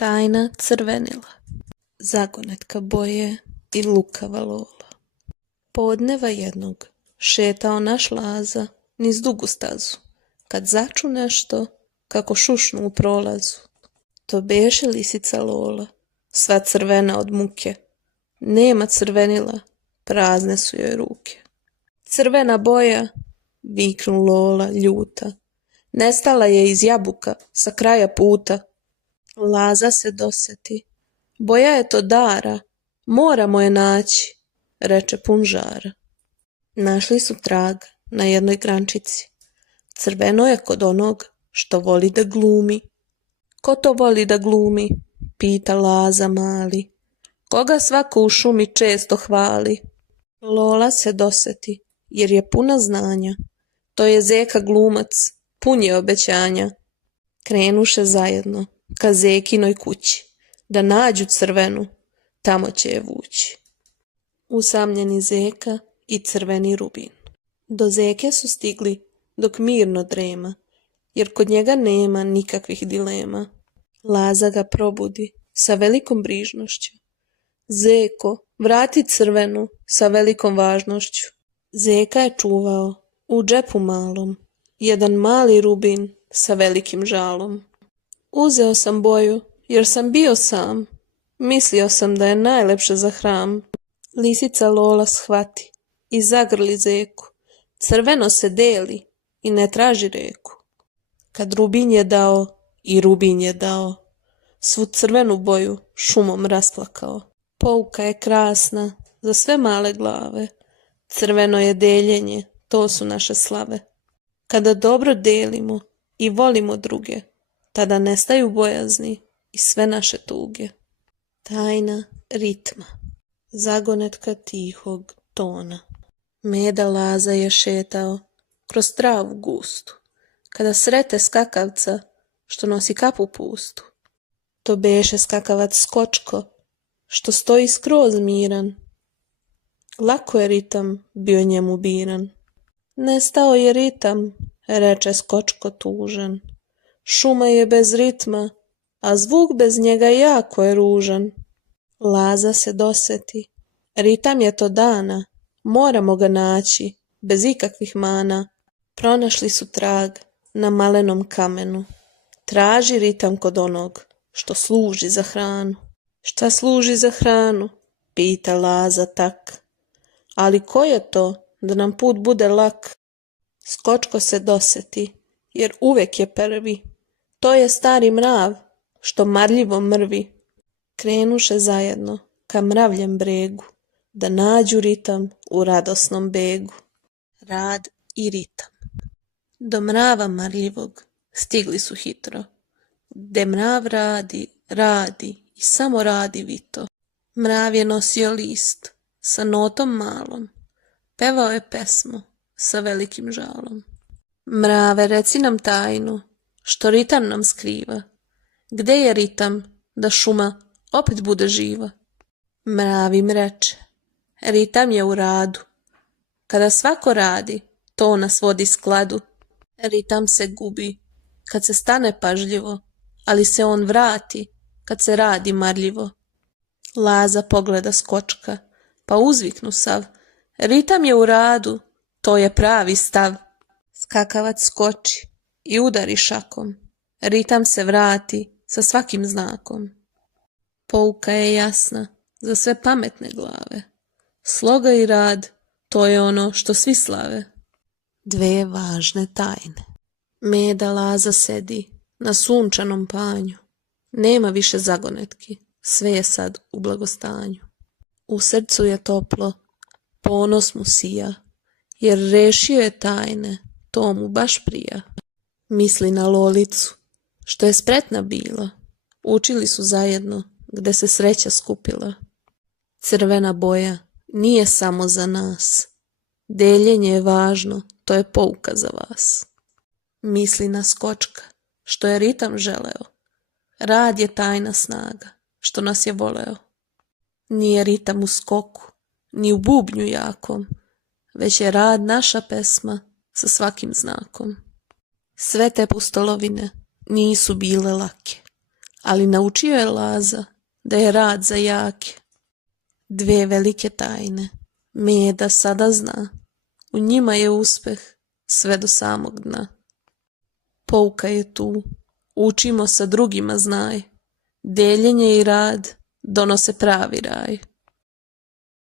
Tajna crvenila, zagonetka boje i lukava lola. Podneva jednog šetao naš Laza niz dugu stazu, kad začu nešto kako šušnu u prolazu. To beše lisica Lola, sva crvena od muke. Nema crvenila, prazne su joj ruke. Crvena boja, viknu Lola ljuta, nestala je iz jabuka sa kraja puta. Laza se doseti, boja je to dara, moramo je naći, reče pun žara. Našli su trag na jednoj grančici, crveno je kod onog što voli da glumi. Ko to voli da glumi, pita Laza mali, koga svako u šumi često hvali. Lola se doseti, jer je puna znanja, to je Zeka glumac, pun je obećanja. Krenuše zajedno ka Zekinoj kući, da nađu crvenu, tamo će je vući. Usamljeni Zeka i crveni rubin. Do Zeke su stigli dok mirno drema, jer kod njega nema nikakvih dilema. Laza ga probudi sa velikom brižnošću. Zeko, vrati crvenu sa velikom važnošću. Zeka je čuvao u džepu malom jedan mali rubin sa velikim žalom. Uzeo sam boju jer sam bio sam, mislio sam da je najlepše za hram. Lisica Lola shvati i zagrli Zeku, crveno se deli i ne traži reku. Kad rubin je dao i rubin je dao, svu crvenu boju šumom rasplakao. Pouka je krasna za sve male glave, crveno je deljenje, to su naše slave. Kada dobro delimo i volimo druge, tada nestaju bojazni i sve naše tuge. Tajna ritma, zagonetka tihog tona. Meda Laza je šetao kroz travu gustu, kada srete skakavca što nosi kapu pustu. To beše skakavac Skočko, što stoji skroz miran. Lako je ritam bio njemu biran. Nestao je ritam, reče Skočko tužan. Šuma je bez ritma, a zvuk bez njega jako je ružan. Laza se doseti, ritam je to dana, moramo ga naći, bez ikakvih mana. Pronašli su trag na malenom kamenu. Traži ritam kod onog što služi za hranu. Šta služi za hranu? Pita Laza tak. Ali ko je to da nam put bude lak? Skočko se doseti, jer uvek je prvi. To je stari mrav, što marljivo mrvi. Krenuše zajedno ka mravljem bregu, da nađu ritam u radosnom begu. Rad i ritam. Do mrava marljivog stigli su hitro, gde mrav radi, radi i samo radi vito. Mrav je nosio list sa notom malom, pevao je pesmu sa velikim žalom. Mrave, reci nam tajnu, što ritam nam skriva, gde je ritam da šuma opet bude živa? Mrav im reče, ritam je u radu, kada svako radi, to nas vodi skladu. Ritam se gubi kad se stane pažljivo, ali se on vrati kad se radi marljivo. Laza pogleda Skočka, pa uzviknu sav, ritam je u radu, to je pravi stav. Skakavac skoči i udari šakom, ritam se vrati sa svakim znakom. Pouka je jasna za sve pametne glave, sloga i rad, to je ono što svi slave. Dve važne tajne. Meda Laza sedi na sunčanom panju, nema više zagonetki, sve je sad u blagostanju. U srcu je toplo, ponos mu sija, jer rešio je tajne, to mu baš prija. Misli na Lolicu, što je spretna bila, učili su zajedno gde se sreća skupila. Crvena boja nije samo za nas, deljenje je važno, to je pouka za vas. Misli na Skočka, što je ritam želeo, rad je tajna snaga, što nas je voleo. Nije ritam u skoku, ni u bubnju jakom, već je rad naša pesma sa svakim znakom. Sve te pustolovine nisu bile lake, ali naučio je Laza da je rad za jake. Dve velike tajne Meda sada zna, u njima je uspeh sve do samog dna. Pouka je tu, učimo sa drugima znaj, deljenje i rad donose pravi raj.